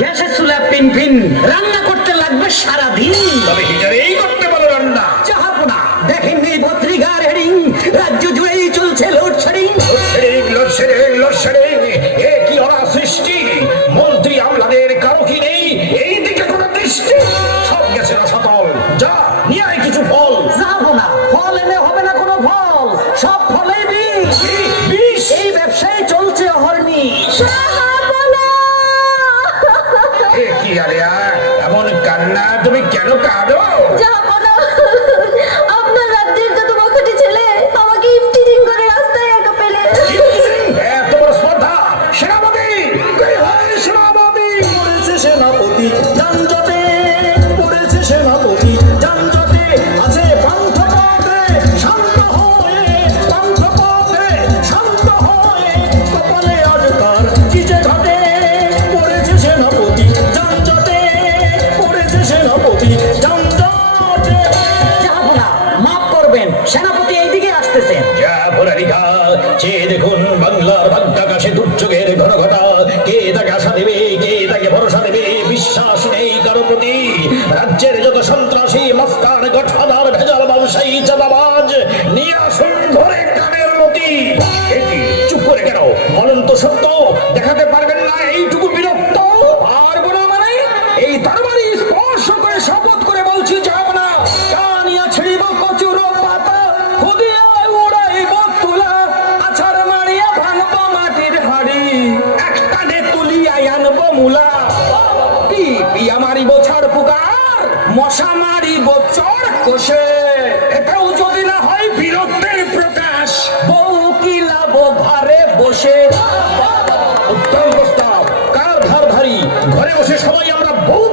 গ্যাসের চুলা pin pin, রান্না করতে লাগবে সারাদিন। তবে হিটারেই করতে পারো রান্না। চাহাপনা দেখেননি পত্রিকার হেডিং, রাজ্য জুড়েই চলছে লোডশেডিং। লোডশেডিং, এ কি ওরা সৃষ্টি! মন্ত্রী আমলাদের কারো কি নেই এই দিকে কোনো দৃষ্টি? সব গেছে রসাতল, যা নিয়ে আয় কিছু ফল। যাবো না, ফল এনে হবে না কোনো ফল, সব ফলেই বিষ। বিষ? এই ব্যবসায় চলছে অহর্নিশ। এ কি আলিয়া, এমন কান্না, তুমি কেন কাঁদো? আপনার রাজ্যের যত বখাটে ছেলে আমাকে ইফটিজিং করে রাস্তায় একা ফেলে। এত বড় স্পর্ধা! সেনাপতি! কই হয় সেনাপতি? পড়েছে সেনাপতি যানজটে, পড়েছে সেনাপতি যানজটে, আছে পান্থপথে শান্ত হয়ে, পান্থপথে শান্ত হয়ে, কপালে আজ তার কি যে ঘটে। পড়েছে সেনাপতি যানজটে, পড়েছে সেনাপতি যানজটে। যাবো না, মাফ করবেন, সেনাপতি এইদিকে আসতেছেন। যা ভোলারিকা, চেয়ে দেখুন বাংলার ভাগ্যাকাশে দুর্যোগের ঘন ঘটা। কে তাকে আশা দেবে, কে তাকে ভরসা দেবে, বিশ্বাস নেই কারো প্রতি। রাজ্যের যত সন্ত্রাসী মাস্টার গঠফাদার ভেজাল ব্যবসায়ী চাঁদাবাজ, নিয়ে আসুন ধরে কানের মতি। এটি চুপ করে কেন? অনন্ত সত্য দেখাতে পারবেন না এইটুকু বিরক্ত? পারবো না মানে? এই তরবারি স্পর্শ করে শপথ করে বলছি যাব না। কানিয়া ছিড়িব কচুর পাতা, খুদিয়া উড়াইব তুলা, আছাড় মারিয়া ভাঙব মাটির হাড়ি, একটা নে তুলিয়া আনবো মুলা। পিয়া মারিব ছাড় পুকার, মশা মারিব চড় কষে, এটাও যদি না হয় বীরত্বের প্রকাশ। বউ কিলাব ঘরে বসে। উত্তম প্রস্তাব, কার ধার ধারি, ঘরে বসে সবাই আমরা বউ